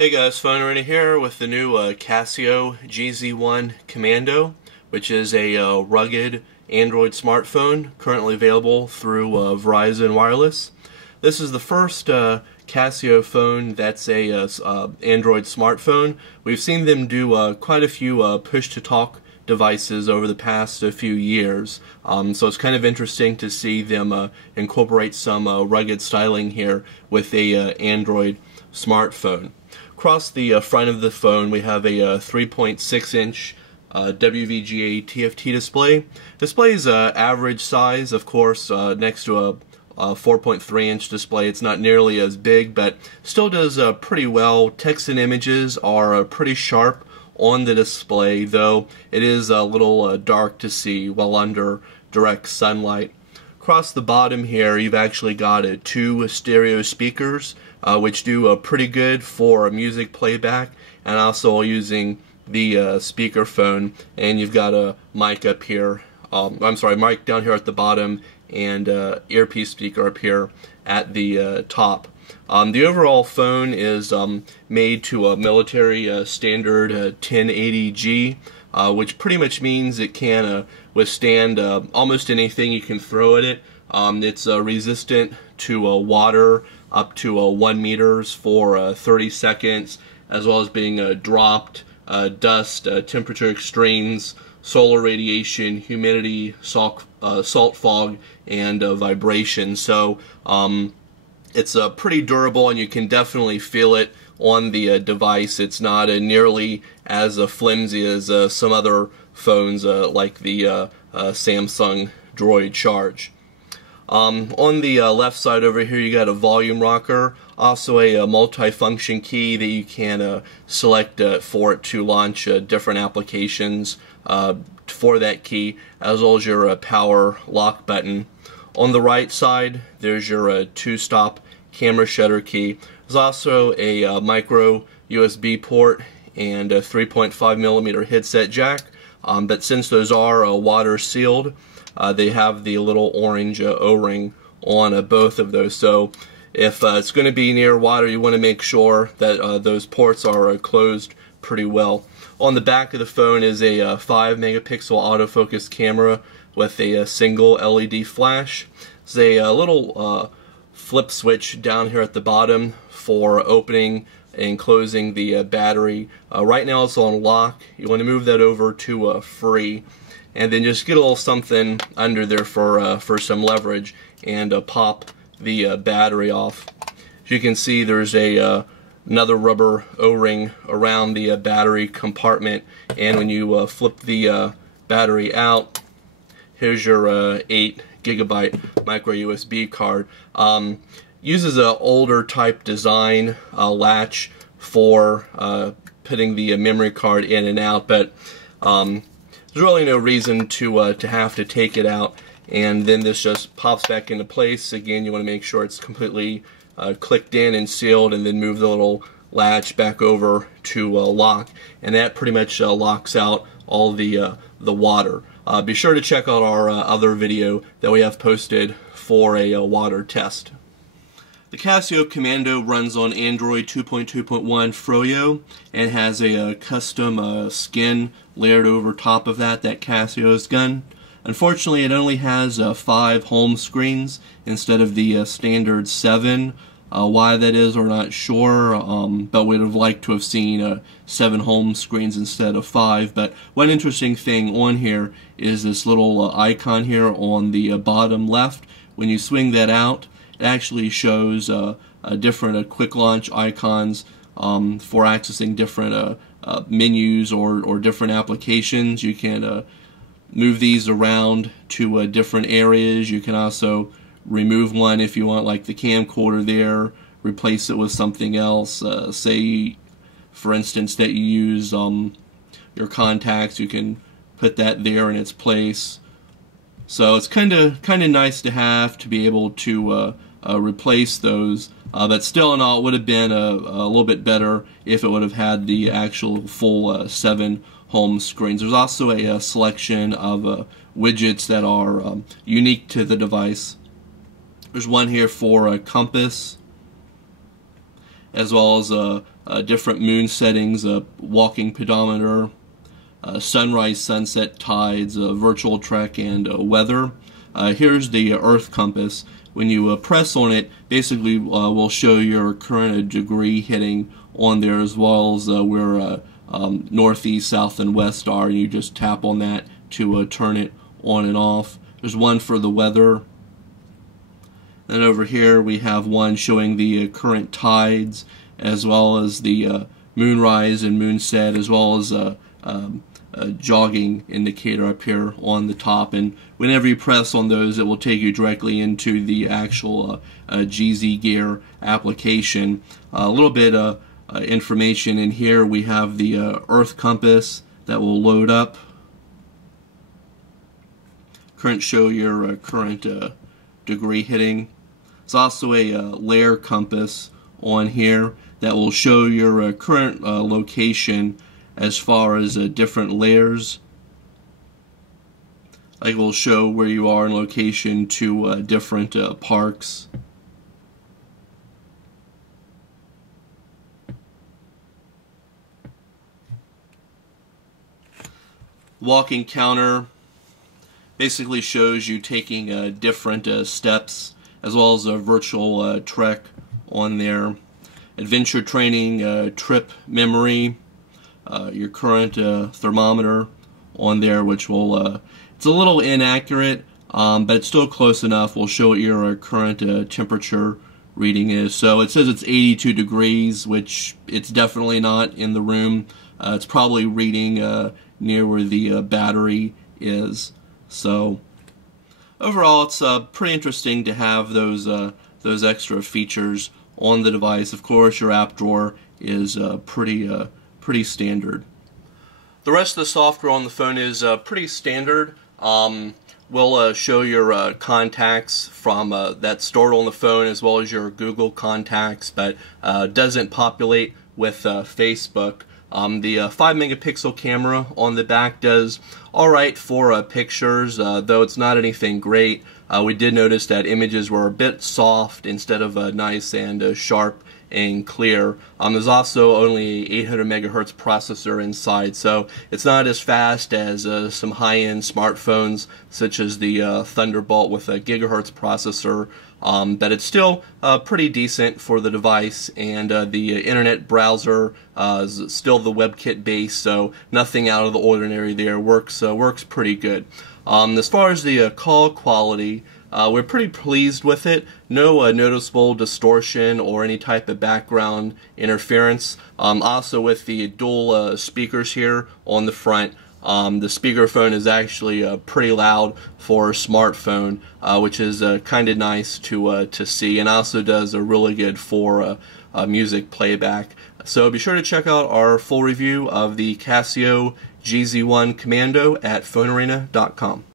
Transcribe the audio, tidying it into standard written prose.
Hey guys, PhoneArena here with the new Casio G'zOne Commando, which is a rugged Android smartphone currently available through Verizon Wireless. This is the first Casio phone that's a Android smartphone. We've seen them do quite a few push-to-talk devices over the past few years, so it's kind of interesting to see them incorporate some rugged styling here with a Android smartphone. Across the front of the phone we have a 3.6-inch WVGA TFT display. Display is average size, of course, next to a 4.3-inch display. It's not nearly as big, but still does pretty well. Text and images are pretty sharp on the display, though it is a little dark to see while under direct sunlight. Across the bottom here you've actually got two stereo speakers, which do pretty good for music playback, and also using the speakerphone. And you've got a mic up here, mic down here at the bottom, and earpiece speaker up here at the top. The overall phone is made to a military standard 1080G, which pretty much means it can withstand almost anything you can throw at it. It's resistant to water up to 1 meters for 30 seconds, as well as being dropped, dust, temperature extremes, solar radiation, humidity, salt fog, and vibration. So it's pretty durable, and you can definitely feel it on the device. It's not nearly as flimsy as some other phones like the Samsung Droid Charge. On the left side over here you got a volume rocker, also a multi-function key that you can select for it to launch different applications for that key, as well as your power lock button. On the right side there's your two-stop camera shutter key. There's also a micro USB port and a 3.5mm headset jack, but since those are water sealed, they have the little orange O-ring on both of those. So if it's going to be near water, you want to make sure that those ports are closed pretty well. On the back of the phone is a 5-megapixel autofocus camera with a single LED flash. There's a little flip switch down here at the bottom for opening and closing the battery. Right now it's on lock. You want to move that over to free, and then just get a little something under there for some leverage, and pop the battery off. As you can see, there's another rubber O-ring around the battery compartment, and when you flip the battery out, here's your 8 gigabyte micro USB card. Uses an older type design latch for putting the memory card in and out, but there's really no reason to have to take it out, and then this just pops back into place. Again, you want to make sure it's completely clicked in and sealed, and then move the little latch back over to lock, and that pretty much locks out all the water. Be sure to check out our other video that we have posted for a water test. The Casio Commando runs on Android 2.2.1 Froyo and has a custom skin layered over top of that Casio's gun. Unfortunately, it only has 5 home screens instead of the standard 7. Why that is, we're not sure, but we'd have liked to have seen 7 home screens instead of 5. But one interesting thing on here is this little icon here on the bottom left. When you swing that out, it actually shows different quick launch icons for accessing different menus or different applications. You can move these around to different areas. You can also remove one if you want, like the camcorder there, replace it with something else. Say, for instance, that you use your contacts, you can put that there in its place. So it's kind of nice to have to be able to replace those, but still in all it would have been a little bit better if it would have had the actual full 7 home screens. There's also a selection of widgets that are unique to the device. There's one here for a compass, as well as a different moon settings, walking pedometer, sunrise, sunset, tides, virtual trek, and weather. Here's the Earth compass. When you press on it, basically will show your current degree hitting on there, as well as where northeast, south, and west are. You just tap on that to turn it on and off. There's one for the weather. Then over here we have one showing the current tides, as well as the moonrise and moonset, as well as a jogging indicator up here on the top. And whenever you press on those, it will take you directly into the actual GZ Gear application. A little bit of information in here. We have the Earth compass that will load up. Current show your current degree hitting. There's also a layer compass on here that will show your current location as far as different layers. It will show where you are in location to different parks. Walking counter basically shows you taking different steps, as well as a virtual trek on there. Adventure training, trip memory, your current thermometer on there, which will, it's a little inaccurate, but it's still close enough. We'll show what your current temperature reading is. So it says it's 82 degrees, which it's definitely not in the room. It's probably reading near where the battery is. So overall, it's pretty interesting to have those extra features on the device. Of course, your app drawer is pretty standard. The rest of the software on the phone is pretty standard. We'll show your contacts from that's stored on the phone, as well as your Google contacts, but doesn't populate with Facebook. The 5 megapixel camera on the back does alright for pictures, though it's not anything great. We did notice that images were a bit soft instead of nice and sharp and clear. There's also only an 800 megahertz processor inside, so it's not as fast as some high-end smartphones such as the Thunderbolt with a gigahertz processor, but it's still pretty decent for the device. And the internet browser is still the WebKit base, so nothing out of the ordinary there. Works pretty good. As far as the call quality, we're pretty pleased with it. No noticeable distortion or any type of background interference. Also with the dual speakers here on the front, the speakerphone is actually pretty loud for a smartphone, which is kind of nice to see, and also does a really good for music playback. So be sure to check out our full review of the Casio G'zOne Commando at PhoneArena.com.